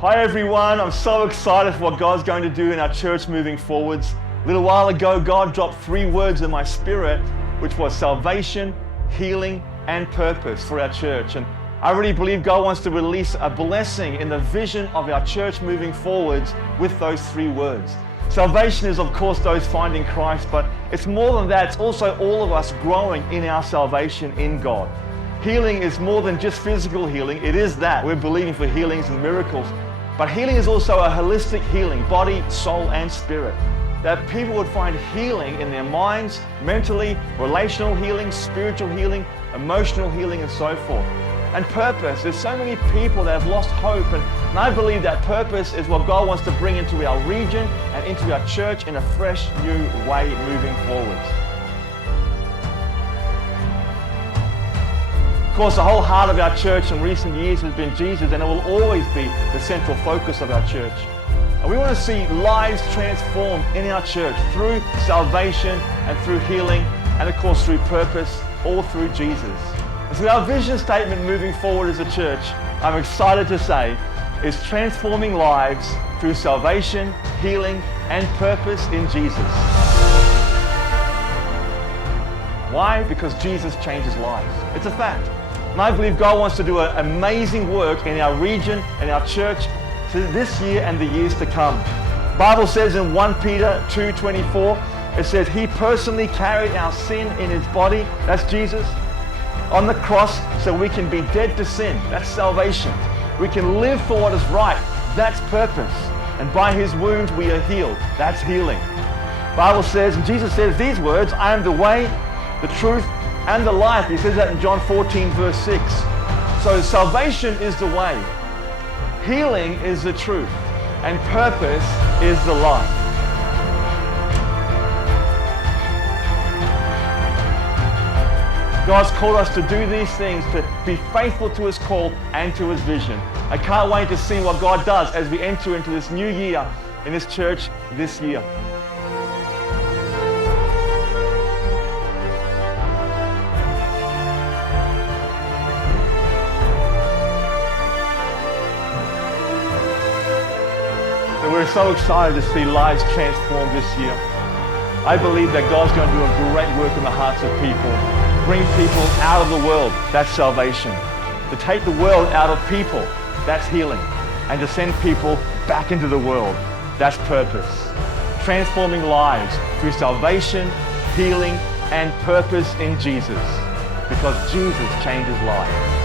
Hi everyone, I'm so excited for what God's going to do in our church moving forwards. A little while ago, God dropped 3 words in my spirit, which was salvation, healing, and purpose for our church. And I really believe God wants to release a blessing in the vision of our church moving forwards with those 3 words. Salvation is, of course, those finding Christ, but it's more than that. It's also all of us growing in our salvation in God. Healing is more than just physical healing. It is that. We're believing for healings and miracles. But healing is also a holistic healing, body, soul, and spirit. That people would find healing in their minds, mentally, relational healing, spiritual healing, emotional healing, and so forth. And purpose. There's so many people that have lost hope, and I believe that purpose is what God wants to bring into our region and into our church in a fresh, new way moving forwards. Of course, the whole heart of our church in recent years has been Jesus, and it will always be the central focus of our church. And we want to see lives transformed in our church through salvation and through healing, and of course through purpose, all through Jesus. And so our vision statement moving forward as a church, I'm excited to say, is transforming lives through salvation, healing, and purpose in Jesus. Why? Because Jesus changes lives. It's a fact. And I believe God wants to do an amazing work in our region and our church this year and the years to come. The Bible says in 1 Peter 2:24, it says, He personally carried our sin in His body, that's Jesus, on the cross so we can be dead to sin, that's salvation. We can live for what is right, that's purpose. And by His wounds we are healed, that's healing. The Bible says, and Jesus says these words, I am the way, the truth, and the life. He says that in John 14 verse 6. So salvation is the way, healing is the truth, and purpose is the life. God's called us to do these things, to be faithful to His call and to His vision. I can't wait to see what God does as we enter into this new year in this church this year. So we're so excited to see lives transformed this year. I believe that God's going to do a great work in the hearts of people. Bring people out of the world, that's salvation. To take the world out of people, that's healing. And to send people back into the world, that's purpose. Transforming lives through salvation, healing, and purpose in Jesus. Because Jesus changes lives.